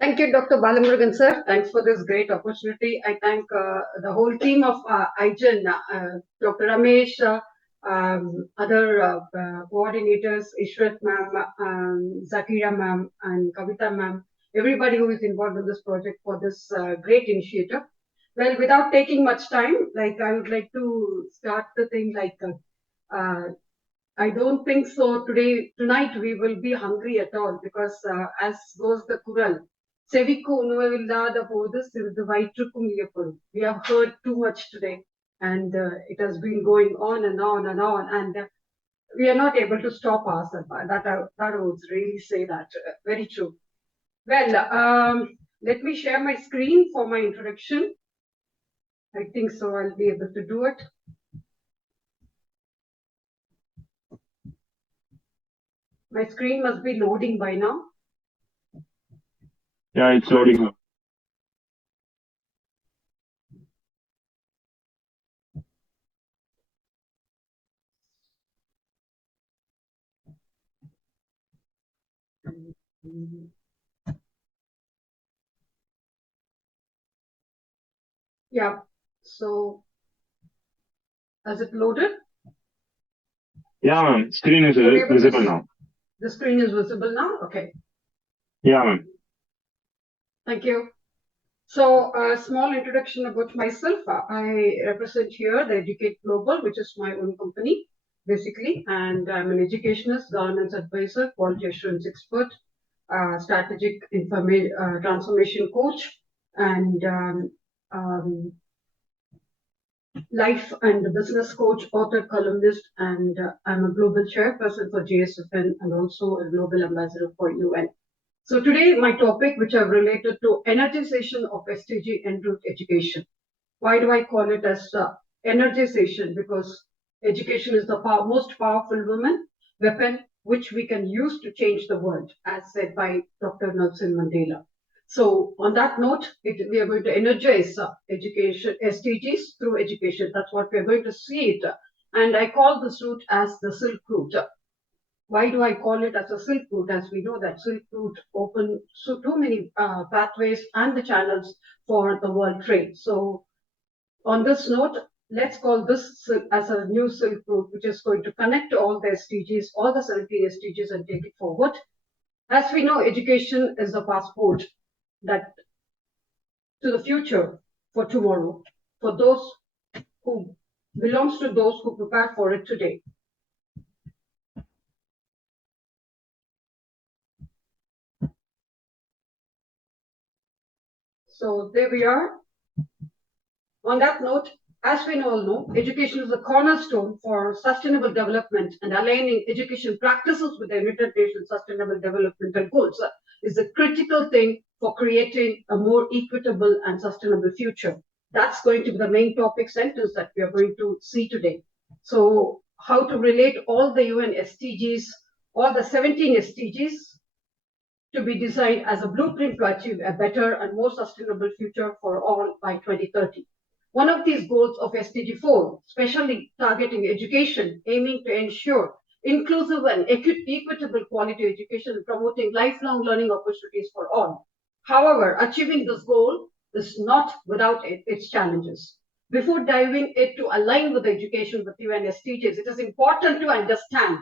Thank you, Dr. Balamurugan, sir. Thanks for this great opportunity. I thank the whole team of IGEN, Dr. Ramesh, other coordinators, Ishrat ma'am, Zakira ma'am, and Kavita ma'am, everybody who is involved in this project for this great initiative. Well, without taking much time, I would like to start the thing I don't think so. Tonight, we will be hungry at all because, as goes the Kural, "Sevikku உணவில்லாத போது சிறிது வயிற்றுக்கும் இயப்படும்." We have heard too much today, and it has been going on and on and on, and we are not able to stop ourselves. That would really say that. Very true. Well, let me share my screen for my introduction. I think so. I'll be able to do it. My screen must be loading by now. Yeah, it's loading up. Yeah. So, has it loaded? Yeah, ma'am. Screen is visible now. The screen is visible now? Okay. Yeah, ma'am. Thank you. So, a small introduction about myself. I represent here the Educate Global, which is my own company, basically, and I'm an educationist, governance advisor, quality assurance expert, strategic transformation coach, and life and business coach, author, columnist, and I'm a global chairperson for JSFN and also a global ambassador for UN. So today, my topic, which I've related to energization of SDG en route education. Why do I call it as energization? Because education is the most powerful weapon which we can use to change the world, as said by Dr. Nelson Mandela. So on that note, we are going to energize education, SDGs through education. That's what we're going to see it. And I call this route as the Silk Route. Why do I call it as a Silk Route? As we know that Silk Route opened so too many pathways and the channels for the world trade. So on this note, let's call this as a new Silk Route, which is going to connect all the SDGs, all the 17 SDGs, and take it forward. As we know, education is the passport that to the future for tomorrow, for those who belongs to those who prepare for it today. So there we are. On that note, as we all know, education is a cornerstone for sustainable development, and aligning education practices with the United Nations Sustainable Development Goals is a critical thing for creating a more equitable and sustainable future. That's going to be the main topic sentence that we are going to see today. So how to relate all the UN SDGs, all the 17 SDGs to be designed as a blueprint to achieve a better and more sustainable future for all by 2030. One of these goals of SDG 4, especially targeting education, aiming to ensure inclusive and equitable quality education and promoting lifelong learning opportunities for all. However, achieving this goal is not without its challenges. Before diving into align with education with UN SDGs, it is important to understand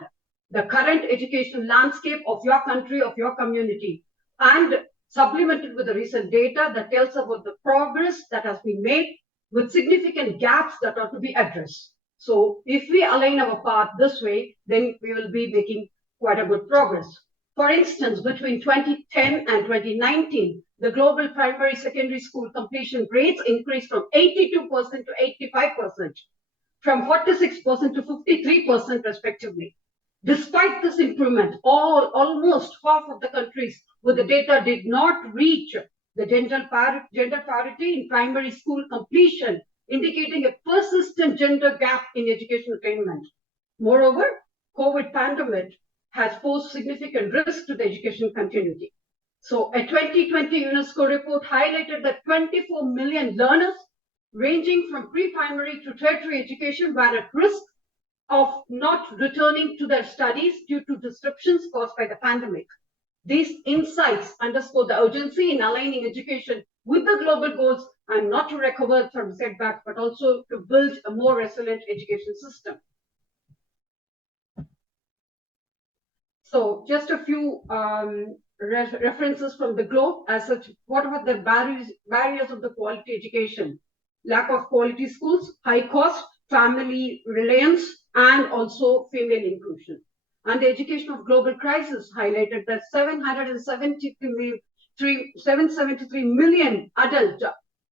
the current educational landscape of your country, of your community, and supplemented with the recent data that tells about the progress that has been made with significant gaps that are to be addressed. So if we align our path this way, then we will be making quite a good progress. For instance, between 2010 and 2019, the global primary secondary school completion rates increased from 82% to 85%, from 46% to 53% respectively. Despite this improvement, almost half of the countries with the data did not reach the gender parity in primary school completion, indicating a persistent gender gap in education attainment. Moreover, COVID pandemic has posed significant risk to the education continuity. So a 2020 UNESCO report highlighted that 24 million learners ranging from pre-primary to tertiary education were at risk of not returning to their studies due to disruptions caused by the pandemic. These insights underscore the urgency in aligning education with the global goals and not to recover from setbacks, but also to build a more resilient education system. So just a few references from the globe as such. What are the barriers of the quality education? Lack of quality schools, high cost, family reliance, and also female inclusion. And the education of global crisis highlighted that 773 million adults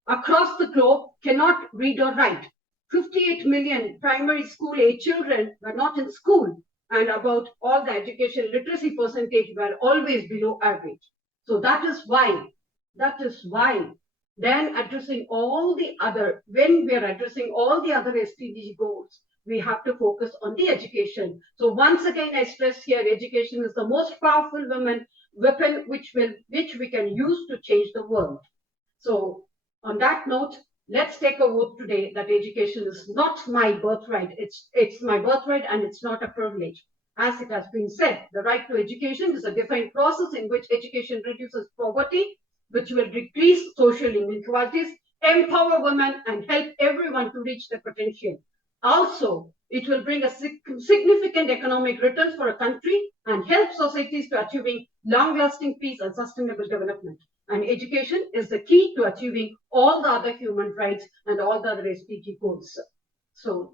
across the globe cannot read or write. 58 million primary school age children were not in school, and about all the education literacy percentage were always below average. So that is why then addressing all the other, when we are addressing all the other SDG goals, we have to focus on the education. So once again, I stress here, education is the most powerful weapon which we can use to change the world. So on that note, let's take a vote today that education is not my birthright. It's my birthright and it's not a privilege. As it has been said, the right to education is a defined process in which education reduces poverty, which will decrease social inequalities, empower women, and help everyone to reach their potential. Also, it will bring a significant economic returns for a country and help societies to achieving long-lasting peace and sustainable development. And education is the key to achieving all the other human rights and all the other SDG goals. So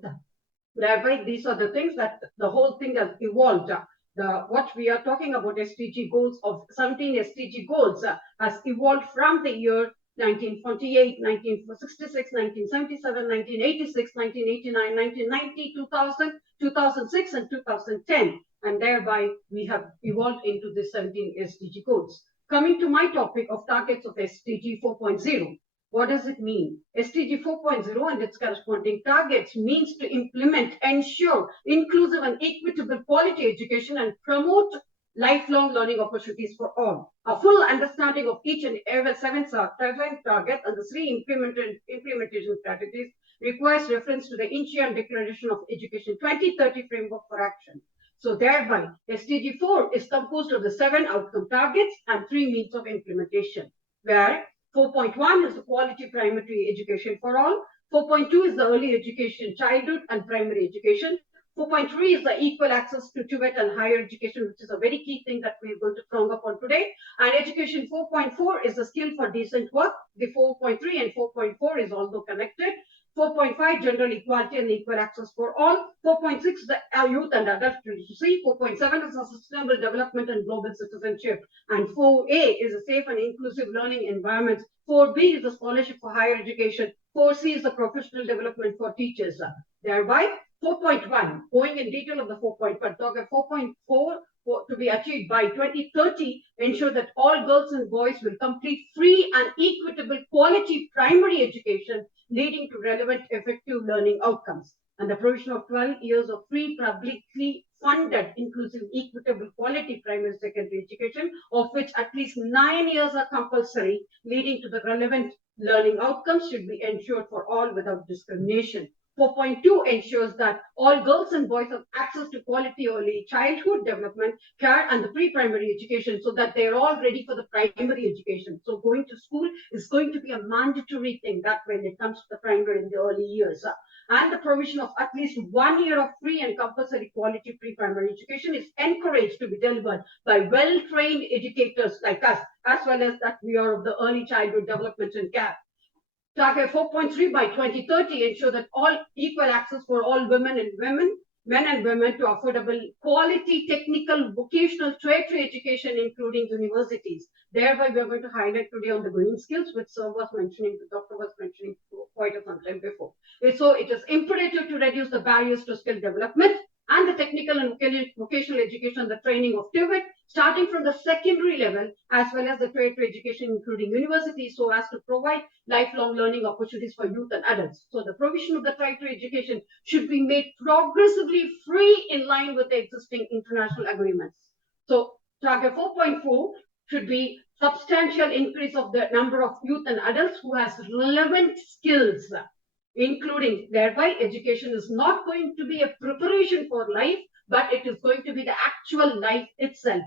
thereby, these are the things that the whole thing has evolved. What we are talking about SDG goals of 17 SDG goals has evolved from the year 1948, 1966, 1977, 1986, 1989, 1990, 2000, 2006, and 2010. And thereby, we have evolved into the 17 SDG goals. Coming to my topic of targets of SDG 4.0. What does it mean? SDG 4.0 and its corresponding targets means to implement, ensure inclusive and equitable quality education and promote lifelong learning opportunities for all. A full understanding of each and every seven targets and the three implementation strategies requires reference to the Incheon Declaration of Education 2030 Framework for Action. So thereby, SDG 4 is composed of the 7 outcome targets and 3 means of implementation, where 4.1 is the quality primary education for all, 4.2 is the early education, childhood and primary education, 4.3 is the equal access to TVET and higher education, which is a very key thing that we're going to prong up on today. And education 4.4 is the skill for decent work. The 4.3 and 4.4 is also connected. 4.5, general equality and equal access for all. 4.6, the youth and adult literacy. 4.7 is the sustainable development and global citizenship. And 4A is a safe and inclusive learning environment. 4B is the scholarship for higher education. 4C is the professional development for teachers. Thereby, 4.1, going in detail of the 4.1, target 4.4 to be achieved by 2030, ensure that all girls and boys will complete free and equitable quality primary education, leading to relevant, effective learning outcomes. And the provision of 12 years of free, publicly funded, inclusive, equitable, quality primary secondary education, of which at least 9 years are compulsory, leading to the relevant learning outcomes should be ensured for all without discrimination. 4.2 ensures that all girls and boys have access to quality early childhood development, care, and the pre-primary education so that they're all ready for the primary education. So going to school is going to be a mandatory thing that when it comes to the primary in the early years. And the provision of at least 1 year of free and compulsory quality pre-primary education is encouraged to be delivered by well-trained educators like us, as well as that we are of the early childhood development and care. Target 4.3 by 2030 ensure that all equal access for all men and women to affordable quality technical vocational tertiary education, including universities. Thereby, we are going to highlight today on the green skills, which Sir was mentioning, the doctor was mentioning quite some time before. So it is imperative to reduce the barriers to skill development and the technical and vocational education, the training of TVET, starting from the secondary level, as well as the tertiary education, including universities, so as to provide lifelong learning opportunities for youth and adults. So the provision of the tertiary education should be made progressively free in line with the existing international agreements. So target 4.4 should be substantial increase of the number of youth and adults who has relevant skills, including thereby education is not going to be a preparation for life, but it is going to be the actual life itself.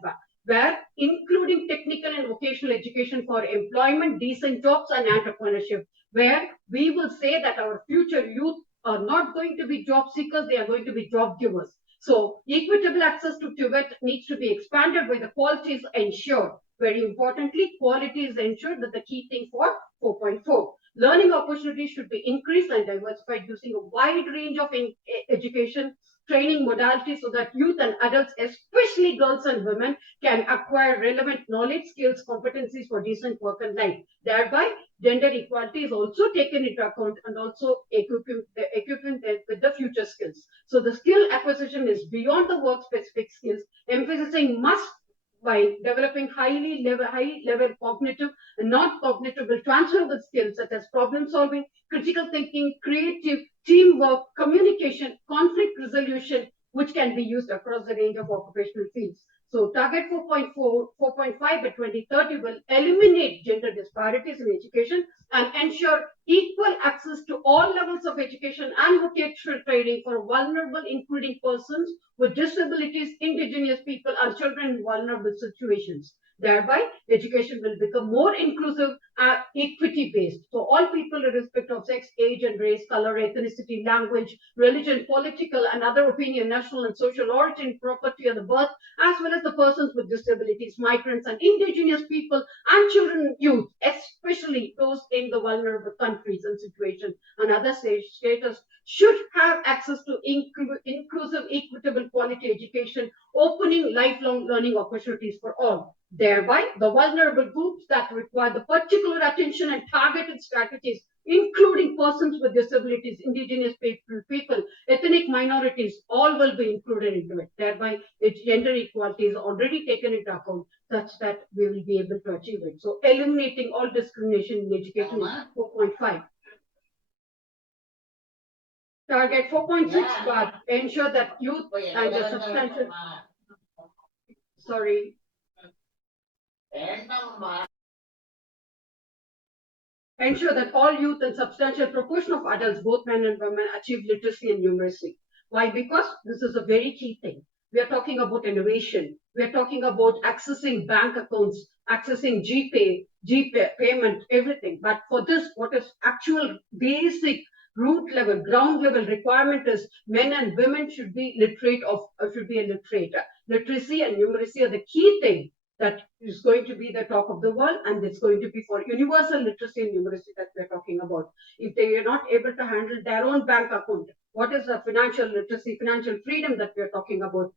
where including technical and vocational education for employment, decent jobs and entrepreneurship, where we will say that our future youth are not going to be job seekers, they are going to be job givers. So equitable access to TVET needs to be expanded where the quality is ensured. Very importantly, quality is ensured, that the key thing for 4.4. Learning opportunities should be increased and diversified using a wide range of education training modalities so that youth and adults, especially girls and women, can acquire relevant knowledge, skills, competencies for decent work and life. Thereby, gender equality is also taken into account and also equipping them with the future skills. So the skill acquisition is beyond the work-specific skills, emphasizing must by developing high level cognitive and non-cognitive transferable skills such as problem solving, critical thinking, creative, teamwork, communication, conflict resolution, which can be used across the range of occupational fields. So target 4.5 by 2030 will eliminate gender disparities in education and ensure equal access to all levels of education and vocational training for vulnerable, including persons with disabilities, indigenous people, and children in vulnerable situations. Thereby, education will become more inclusive and equity-based for all people irrespective of sex, age and race, color, ethnicity, language, religion, political and other opinion, national and social origin, property and the birth, as well as the persons with disabilities, migrants and indigenous people and children and youth, especially those in the vulnerable countries and situations and other status, should have access to inclusive, equitable, quality education, opening lifelong learning opportunities for all. Thereby, the vulnerable groups that require the particular attention and targeted strategies, including persons with disabilities, indigenous people, ethnic minorities, all will be included into it. Thereby, gender equality is already taken into account such that we will be able to achieve it. So, eliminating all discrimination in education is 4.5. Target 4.6, but ensure that youth and the substantial. Sorry. Ensure that all youth and substantial proportion of adults, both men and women, achieve literacy and numeracy. Why? Because this is a very key thing. We are talking about innovation. We are talking about accessing bank accounts, accessing GPay payment, everything. But for this, what is actual basic root level, ground level requirement is men and women should be literate should be a literate. Literacy and numeracy are the key thing that is going to be the talk of the world, and it's going to be for universal literacy and numeracy that we're talking about. If they are not able to handle their own bank account, what is the financial literacy, financial freedom that we're talking about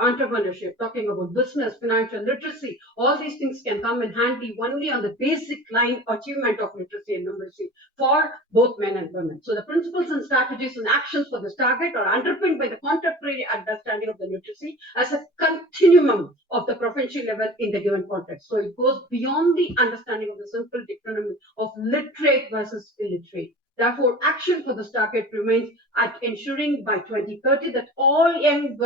entrepreneurship, talking about business, financial literacy, all these things can come in handy only on the basic line achievement of literacy and numeracy for both men and women. So the principles and strategies and actions for this target are underpinned by the contemporary understanding of the literacy as a continuum of the provincial level in the given context. So it goes beyond the understanding of the simple dichotomy of literate versus illiterate. Therefore, action for this target remains at ensuring by 2030 that all young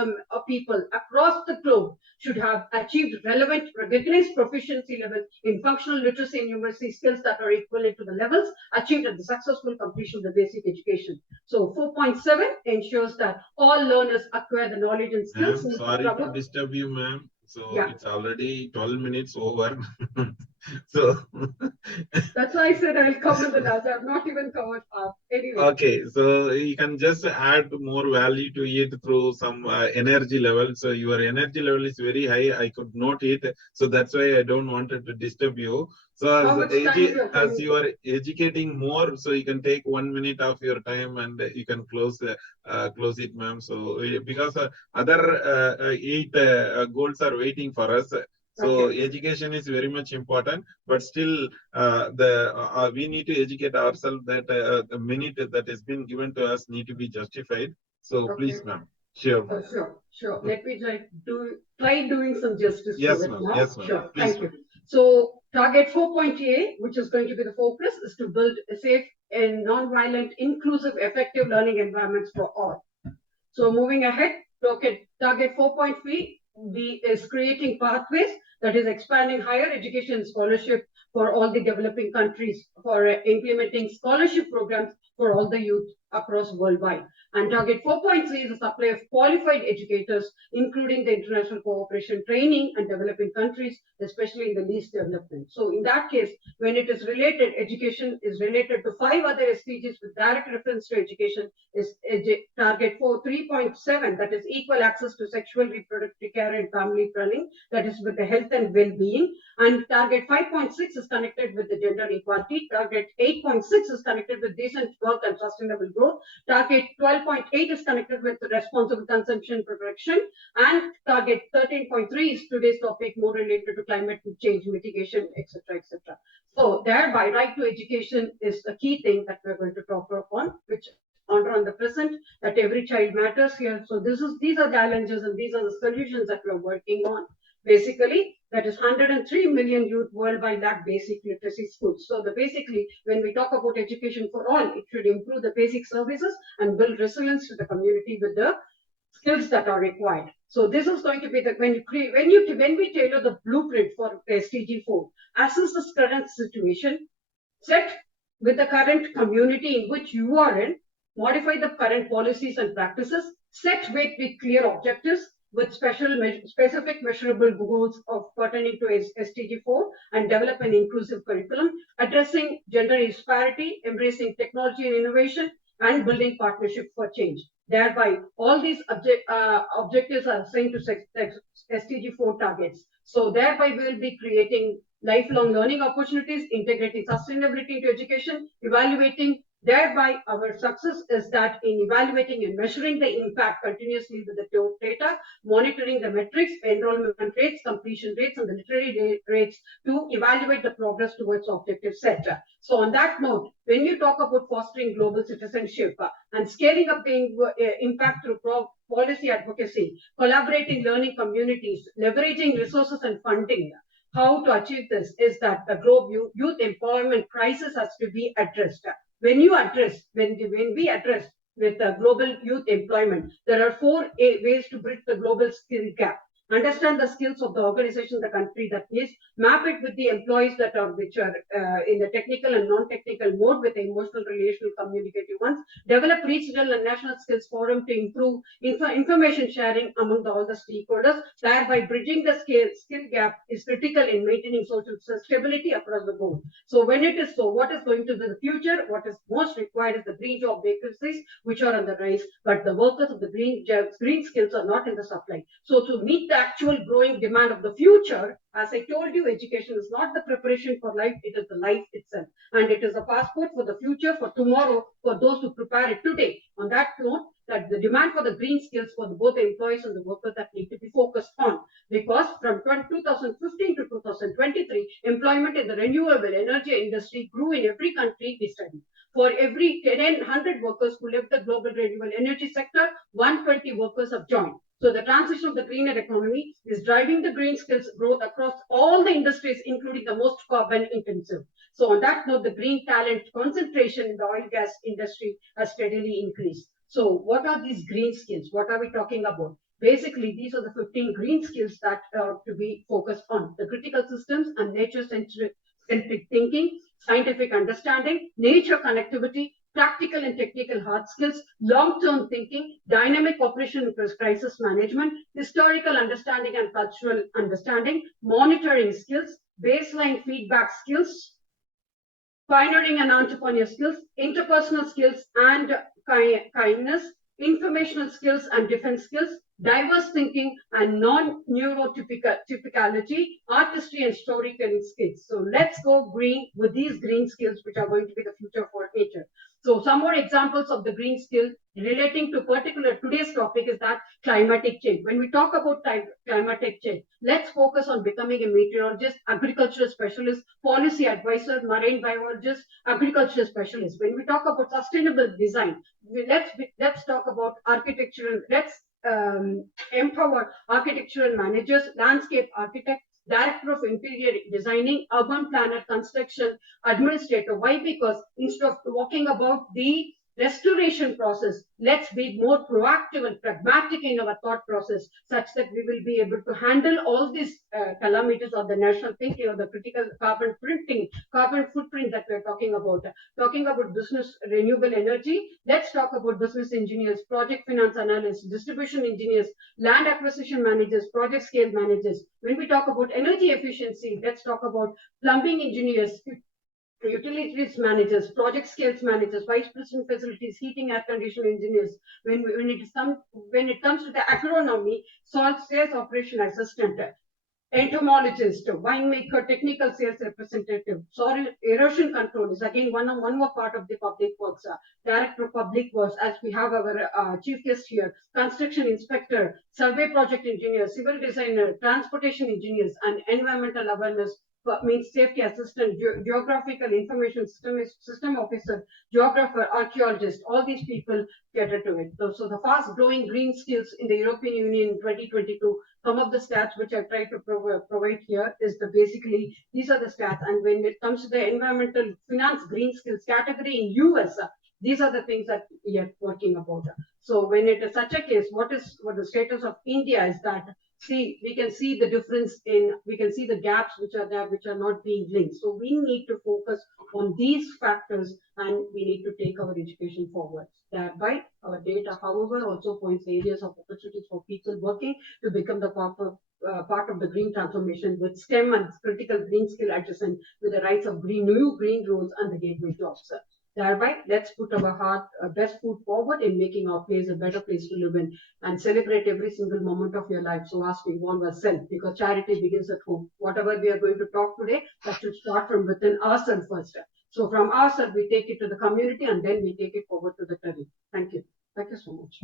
people across the globe should have achieved relevant, recognized proficiency levels in functional literacy and numeracy skills that are equivalent to the levels achieved at the successful completion of the basic education. So 4.7 ensures that all learners acquire the knowledge and skills. Sorry to disturb you, ma'am. So yeah. It's already 12 minutes over. So that's why I said I'll cover the last. I've not even covered half. Anyway. Okay, so you can just add more value to it through some energy level. So your energy level is very high. I could note it. So that's why I don't want to disturb you. So as you are educating more, so you can take 1 minute of your time and you can close it, ma'am. So because other 8 goals are waiting for us. So okay. Education is very much important, but still we need to educate ourselves that the minute that has been given to us need to be justified. So okay. Please, ma'am. Sure. Sure. Let me try doing some justice. Yes, ma'am. Yes, ma'am. Sure. Please, thank you. So target 4.8, which is going to be the focus, is to build a safe and non-violent, inclusive, effective learning environments for all. So moving ahead, target 4.3 is creating pathways, that is expanding higher education scholarship for all the developing countries, for implementing scholarship programs for all the youth across worldwide. And target 4.3 is the supply of qualified educators, including the international cooperation training and developing countries, especially in the least development. So in that case, when it is related, education is related to 5 other SDGs with direct reference to education is target 3.7, that is equal access to sexual reproductive care and family planning, that is with the health and well-being. And target 5.6 is connected with the gender equality. Target 8.6 is connected with decent work and sustainable growth. Target 12.8 is connected with responsible consumption protection. And target 13.3 is today's topic, more related to climate change mitigation, etc., etc. So thereby, right to education is a key thing that we're going to talk upon, which on the present, that every child matters here. So these are challenges and these are the solutions that we're working on. Basically, that is 103 million youth worldwide lack basic literacy schools. So basically, when we talk about education for all, it should improve the basic services and build resilience to the community with the skills that are required. So this is going to be the when we tailor the blueprint for SDG 4, assess the current situation, set with the current community in which you are in, modify the current policies and practices, set with clear objectives, with specific measurable goals of pertaining to SDG 4, and develop an inclusive curriculum addressing gender disparity, embracing technology and innovation, and building partnership for change. Thereby, all these objectives are assigned to SDG 4 targets. So thereby, we will be creating lifelong learning opportunities, integrating sustainability into education, evaluating. Thereby, our success is that in evaluating and measuring the impact continuously with the data, monitoring the metrics, enrollment rates, completion rates, and the literary rates to evaluate the progress towards objectives set. So on that note, when you talk about fostering global citizenship and scaling up the impact through policy advocacy, collaborating learning communities, leveraging resources and funding, how to achieve this is that the global youth employment crisis has to be addressed. When we address with the global youth employment, there are 4 ways to bridge the global skill gap. Understand the skills of the organization, the country that is, map it with the employees which are in the technical and non-technical mode with the emotional, relational, communicative ones, develop regional and national skills forum to improve information sharing among all the stakeholders, thereby bridging the skill gap is critical in maintaining social stability across the board. So when it is so, what is going to be the future? What is most required is the green job vacancies, which are on the rise, but the workers of the green skills are not in the supply. So to meet the actual growing demand of the future, as I told you, education is not the preparation for life, it is the life itself. And it is a passport for the future, for tomorrow, for those who prepare it today. On that note, that the demand for the green skills for both the employees and the workers that need to be focused on. Because from 2015 to 2023, employment in the renewable energy industry grew in every country we studied. For every 100 workers who left the global renewable energy sector, 120 workers have joined. So the transition of the greener economy is driving the green skills growth across all the industries, including the most carbon intensive. So on that note, the green talent concentration in the oil and gas industry has steadily increased. So what are these green skills? What are we talking about? Basically, these are the 15 green skills that are to be focused on: the critical systems and nature-centric thinking, scientific understanding, nature connectivity, practical and technical hard skills, long-term thinking, dynamic operation and crisis management, historical understanding and cultural understanding, monitoring skills, baseline feedback skills, pioneering and entrepreneur skills, interpersonal skills and kindness, informational skills and defense skills, diverse thinking and non-neurotypicality, artistry and storytelling skills. So let's go green with these green skills, which are going to be the future for nature. So some more examples of the green skill relating to particular today's topic is that climatic change. When we talk about climatic change, let's focus on becoming a meteorologist, agricultural specialist, policy advisor, marine biologist, agricultural specialist. When we talk about sustainable design, let's talk about architectural, let's empower architectural managers, landscape architects, director of interior designing, urban planner, construction administrator. Why? Because instead of talking about the restoration process. Let's be more proactive and pragmatic in our thought process, such that we will be able to handle all these calamities or the national thinking or the critical carbon footprint that we're talking about. Talking about business renewable energy, let's talk about business engineers, project finance analysts, distribution engineers, land acquisition managers, project scale managers. When we talk about energy efficiency, let's talk about plumbing engineers, utilities managers, project scales managers, vice president facilities, heating, air conditioning engineers. When it comes to the agronomy, sales operation assistant, entomologist, winemaker, technical sales representative, soil erosion control is again one more part of the public works. Director of public works, as we have our chief guest here, construction inspector, survey project engineer, civil designer, transportation engineers, and environmental awareness means safety assistant, geographical information system officer, geographer, archaeologist. All these people cater to it. So the fast growing green skills in the European Union in 2022, some of the stats which I try to provide here is basically these are the stats. And when it comes to the environmental finance green skills category in US, these are the things that we are working about. So when it is such a case, what the status of India is that, see, we can see the difference we can see the gaps which are there, which are not being linked. So we need to focus on these factors and we need to take our education forward. Thereby, our data, however, also points areas of opportunities for people working to become the part of the green transformation with STEM and critical green skill adjacent with the rights of new green roles and the gateway jobs. Thereby, let's put our best foot forward in making our place a better place to live in and celebrate every single moment of your life so as to involve ourselves, because charity begins at home. Whatever we are going to talk today, that should start from within ourselves first. So from ourselves, we take it to the community and then we take it forward to the career. Thank you. Thank you so much.